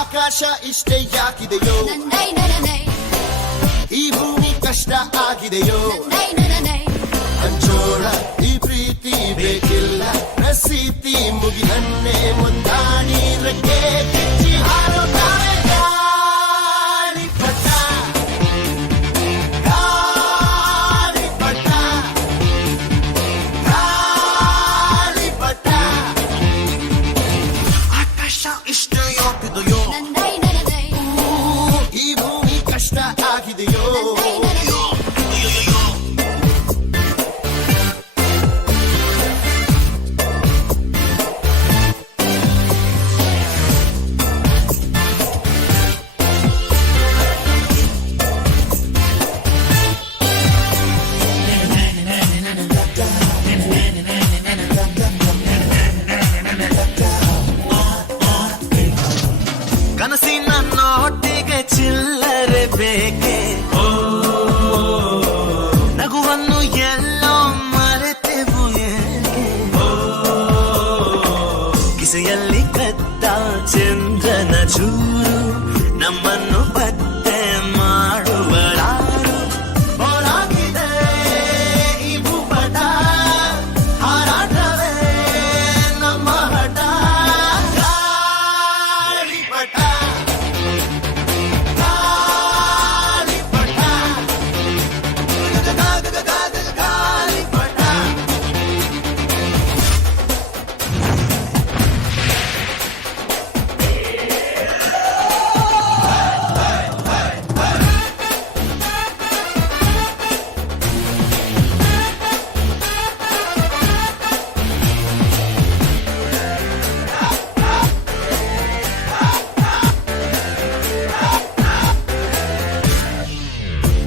ಆಕಾಶ ಇಷ್ಟೇ ಯಾಕಿದೆಯೋ, ಈ ಭೂಮಿ ಕಷ್ಟ ಆಗಿದೆಯೋ, ಹಂಚೋಳ ಈ ಪ್ರೀತಿ ಬೇಕಿಲ್ಲ, ಪ್ರಸೀತಿ ಮುಗಿದನ್ನೇ ಮುಂದಾಡಿ ರೆಕ್ಕೆ ಕಿಚ್ಚಿ ಹಾರುತ್ತಾರೆ ಗಾಳಿಪಟ, ಗಾಳಿಪಟ, ಗಾಳಿಪಟ. ಆಕಾಶ ಇಷ್ಟೇ ಯಾಕಿದೆಯೋ, ಈ ಭೂಮಿ ಕಷ್ಟ ಆಗಿದೆಯೋ, ಕನಸಿನ ನೋಟಿಗೆ ಚಿಲ್ಲರೆ ಬೇಕೆ, ನಗುವನ್ನು ಎಲ್ಲೋ ಮರೆತೆವು ಏಕೆ, ಕಿಸೆಯಲ್ಲಿ ಕದ್ದ ಚಂದ್ರನ ಚೂರು ನಮ್ಮನ್ನು ಪತ್ತೆ ಮಾಡುವಳಾರು. ಹೋರಾಗಿದೆ ಈ ಭೂಪಟ, ಹಾರಾಟವೇ ನಮ್ಮ ಹಠ. ಗಾಳಿಪಟ, ಗಾಳಿಪಟ, ಗಾಳಿಪಟ.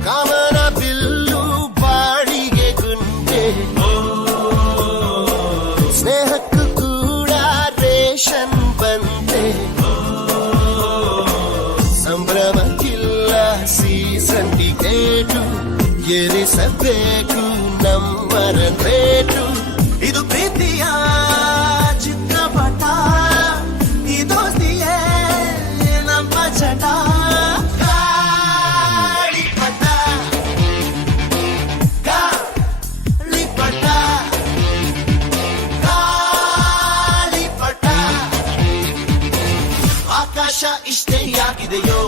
ಕಾಮನ ಬಿಲ್ಲು ಬಾಳಿಗೆ ಗುಂಡೆ, ಸ್ನೇಹಕ್ಕೂ ಕೂಡ ರೇಷನ್ ಬಂದೆ, ಸಂಭ್ರಮಕ್ಕಿಲ್ಲ ಸೀಸನ್ ಟಿಕೇಟು, ಏರಿಸಬೇಕು ನಂಬರ ರೇಟು. ಇದು ಪ್ರೀತಿಯ ಚಿತ್ರಪಟ, ಈ ದೋಸ್ತಿಯೇ ನಮ್ಮ ಚಟ. ಗಾಳಿಪಟ, ಗಾಳಿಪಟ, ಗಾಳಿಪಟ. ಆಕಾಶ ಇಷ್ಟೇ ಯಾಕಿದೆಯೋ,